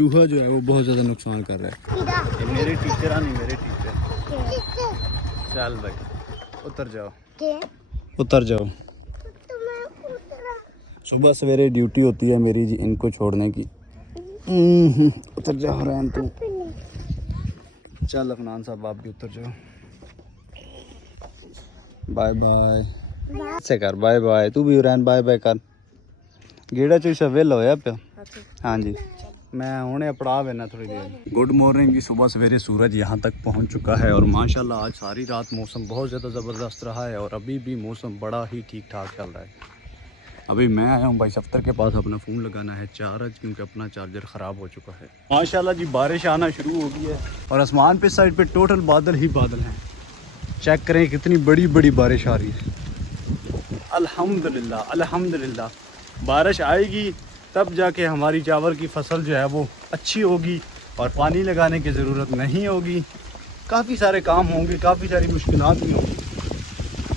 चूहा जो है वो बहुत ज़्यादा नुकसान कर रहा है। ये मेरे टीचर नहीं, मेरे टीचर। चल भाई उतर जाओ, उतर जाओ। सुबह सवेरे ड्यूटी होती है मेरी जी इनको छोड़ने की। उतर जाओ रहन तू। चल अफनान साहब आप भी उतर जाओ। बाय बाय से कर, बाय बाय। तू भी रहन बाय बाय कर। गेड़ा चूसा वेला होया पे। हाँ जी मैं हूँ पड़ा देना थोड़ी देर। गुड मॉर्निंग जी। सुबह सवेरे सूरज यहाँ तक पहुँच चुका है और माशाल्लाह आज सारी रात मौसम बहुत ज़्यादा ज़बरदस्त रहा है और अभी भी मौसम बड़ा ही ठीक ठाक चल रहा है। अभी मैं आया हूँ भाई सफ्तर के पास, अपना फ़ोन लगाना है चार्ज क्योंकि अपना चार्जर ख़राब हो चुका है। माशाल्लाह जी बारिश आना शुरू हो गई है और आसमान पे साइड पे टोटल बादल ही बादल हैं। चेक करें कितनी बड़ी बड़ी बारिश आ रही है। अल्हम्दुलिल्लाह अल्हम्दुलिल्लाह बारिश आएगी तब जाके हमारी चावल की फसल जो है वो अच्छी होगी और पानी लगाने की ज़रूरत नहीं होगी। काफ़ी सारे काम होंगे, काफ़ी सारी मुश्किलात भी होंगी।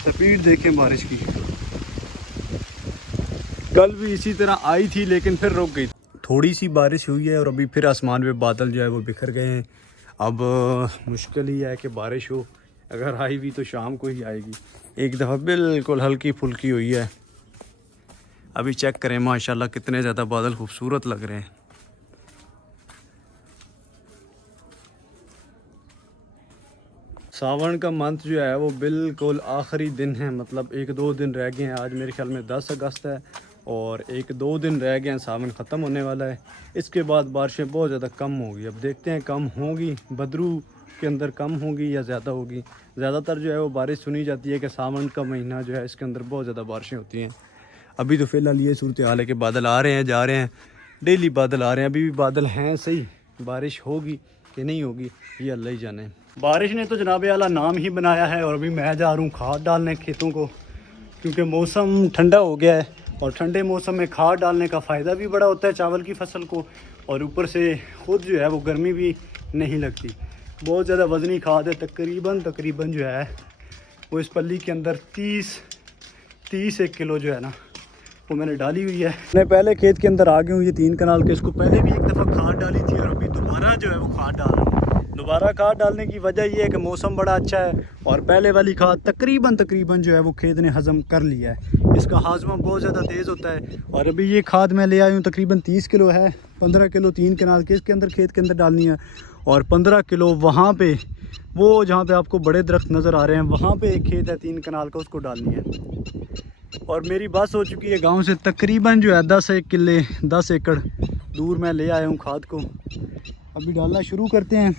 स्पीड देखें बारिश की। कल भी इसी तरह आई थी लेकिन फिर रुक गई। थोड़ी सी बारिश हुई है और अभी फिर आसमान पे बादल जो है वो बिखर गए हैं। अब मुश्किल ही है कि बारिश हो, अगर आई भी तो शाम को ही आएगी। एक दफ़ा बिल्कुल हल्की फुल्की हुई है। अभी चेक करें माशाल्लाह कितने ज़्यादा बादल खूबसूरत लग रहे हैं। सावन का मंथ जो है वो बिल्कुल आखिरी दिन है, मतलब 1-2 दिन रह गए हैं। आज मेरे ख्याल में 10 अगस्त है और 1-2 दिन रह गए हैं, सावन ख़त्म होने वाला है। इसके बाद बारिशें बहुत ज़्यादा कम होगी। अब देखते हैं कम होगी, बदरू के अंदर कम होगी या ज़्यादा होगी। ज़्यादातर जो है वो बारिश सुनी जाती है कि सावन का महीना जो है इसके अंदर बहुत ज़्यादा बारिशें होती हैं। अभी तो फ़िलहाल ये सूरत हाल है कि बादल आ रहे हैं जा रहे हैं, डेली बादल आ रहे हैं। अभी भी बादल हैं सही, बारिश होगी कि नहीं होगी ये अल्लाह ही जाने। बारिश ने तो जनाब आला नाम ही बनाया है और अभी मैं जा रहा हूँ खाद डालने खेतों को क्योंकि मौसम ठंडा हो गया है और ठंडे मौसम में खाद डालने का फ़ायदा भी बड़ा होता है चावल की फसल को और ऊपर से खुद जो है वो गर्मी भी नहीं लगती। बहुत ज़्यादा वज़नी खाद है, तकरीबन जो है वो इस पल्ली के अंदर 30 एक किलो जो है ना वो मैंने डाली हुई है। मैं पहले खेत के अंदर आ गया हूँ, ये 3 कनाल के, इसको पहले भी एक दफ़ा खाद डाली थी और अभी दोबारा जो है वो खाद डाल रहा हूँ। दोबारा खाद डालने की वजह ये है कि मौसम बड़ा अच्छा है और पहले वाली खाद तकरीबन जो है वो खेत ने हज़म कर लिया है। इसका हाजमा बहुत ज़्यादा तेज़ होता है और अभी ये खाद मैं ले आया हूँ तकरीबन 30 किलो है। 15 किलो 3 कनाल के इसके अंदर खेत के अंदर डालनी है और 15 किलो वहाँ पे वो जहाँ पे आपको बड़े दरख्त नज़र आ रहे हैं वहाँ पे एक खेत है 3 कनाल का, उसको डालनी है। और मेरी बस हो चुकी है गांव से तकरीबन जो है 10 एकड़ दूर मैं ले आया हूँ खाद को। अभी डालना शुरू करते हैं।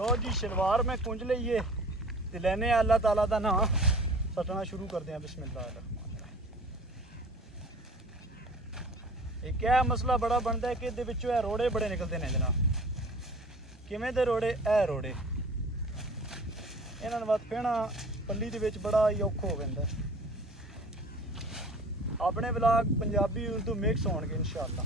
लो जी शलवार में कुंज लिए लेने अल्लाह ताला दा ना सटना शुरू करते हैं। बिस्मिल्लाह। ये क्या मसला बड़ा बनता है कि है रोड़े बड़े निकलते हैं जनाब। किमें दे रोड़े? ए रोड़े इन्होंने बात फेना पल्ली दे बड़ा ही औखा हो जाता है। अपने ब्लॉग पंजाबी उर्दू मिक्स होंगे इंशाअल्लाह।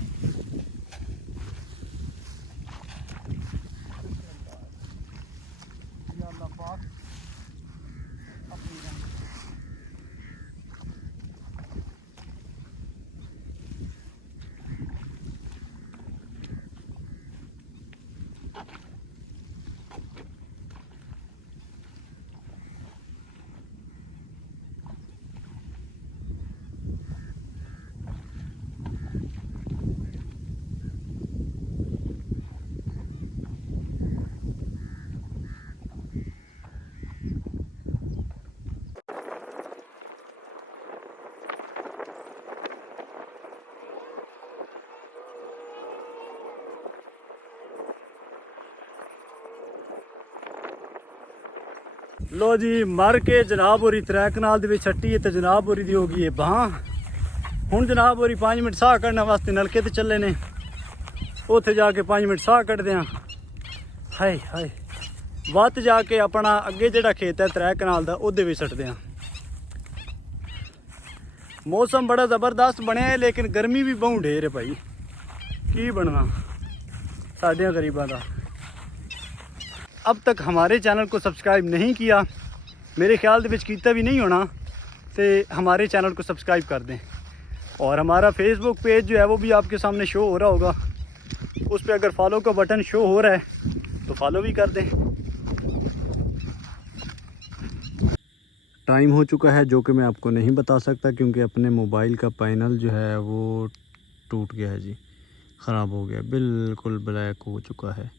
लो जी मर के जनाब होरी 3 कनाल दे विच छट्टी है तो जनाब होरी दी हो गई है बांह। हुण जनाब होरी 5 मिनट साह कढ़ने वास्ते नलके ते चले ने, उत्थे जाके 5 मिनट साह कढ़दे हैं। हाय हाय वत जाके अपना अगे जिहड़ा खेत है 3 कनाल दा उहदे विच सटदे हैं। मौसम बड़ा ज़बरदस्त बनया है लेकिन गर्मी भी बहुत ढेर है भाई, की बनना साढ़े गरीबां दा। अब तक हमारे चैनल को सब्सक्राइब नहीं किया, मेरे ख्याल दे विच कीता भी नहीं होना, तो हमारे चैनल को सब्सक्राइब कर दें। और हमारा फेसबुक पेज जो है वो भी आपके सामने शो हो रहा होगा, उस पर अगर फॉलो का बटन शो हो रहा है तो फॉलो भी कर दें। टाइम हो चुका है जो कि मैं आपको नहीं बता सकता क्योंकि अपने मोबाइल का पैनल जो है वो टूट गया है जी, ख़राब हो गया, बिल्कुल ब्लैक हो चुका है।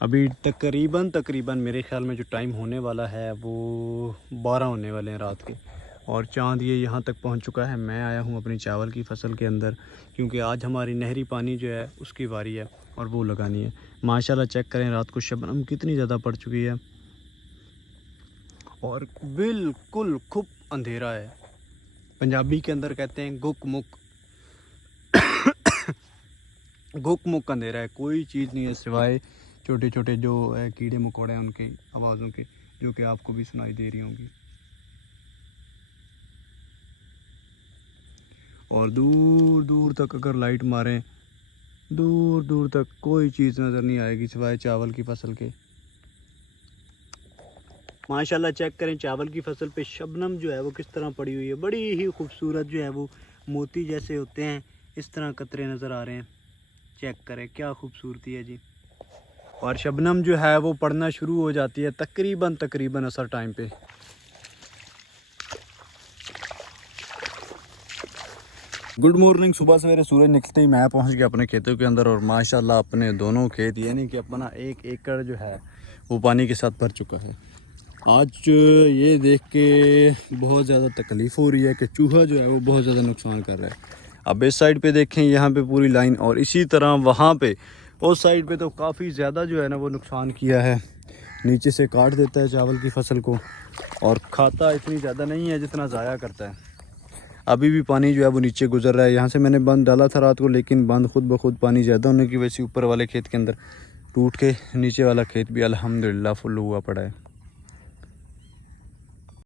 अभी तकरीबन मेरे ख़्याल में जो टाइम होने वाला है वो 12 होने वाले हैं रात के, और चाँद ये यहाँ तक पहुँच चुका है। मैं आया हूँ अपनी चावल की फसल के अंदर क्योंकि आज हमारी नहरी पानी जो है उसकी बारी है और वो लगानी है। माशाल्लाह चेक करें रात को शबनम कितनी ज़्यादा पड़ चुकी है और बिल्कुल खूब अंधेरा है। पंजाबी के अंदर कहते हैं गुक मुक गुक मुक अंधेरा है, कोई चीज़ नहीं है सिवाय छोटे छोटे जो कीड़े मकोड़े हैं उनके आवाज़ों के, जो कि आपको भी सुनाई दे रही होंगी। और दूर दूर तक अगर लाइट मारें, दूर दूर तक कोई चीज़ नज़र नहीं आएगी सिवाय चावल की फसल के। माशाल्लाह चेक करें चावल की फसल पे शबनम जो है वो किस तरह पड़ी हुई है, बड़ी ही खूबसूरत जो है वो मोती जैसे होते हैं इस तरह कतरे नज़र आ रहे हैं। चेक करें क्या खूबसूरती है जी। और शबनम जो है वो पड़ना शुरू हो जाती है तकरीबन असर टाइम पे। गुड मॉर्निंग, सुबह सवेरे सूरज निकलते ही मैं पहुंच गया अपने खेतों के अंदर और माशाल्लाह अपने दोनों खेत यानी कि अपना 1 एकड़ जो है वो पानी के साथ भर चुका है। आज ये देख के बहुत ज़्यादा तकलीफ़ हो रही है कि चूहा जो है वो बहुत ज़्यादा नुकसान कर रहा है। अब इस साइड पे देखें, यहाँ पे पूरी लाइन, और इसी तरह वहाँ पे उस साइड पे तो काफ़ी ज़्यादा जो है ना वो नुकसान किया है। नीचे से काट देता है चावल की फसल को और खाता इतनी ज़्यादा नहीं है जितना ज़ाया करता है। अभी भी पानी जो है वो नीचे गुजर रहा है। यहाँ से मैंने बंद डाला था रात को, लेकिन बंद खुद ब खुद पानी ज़्यादा होने की वजह से ऊपर वाले खेत के अंदर टूट के नीचे वाला खेत भी अल्हम्दुलिल्लाह फुल हुआ पड़ा है।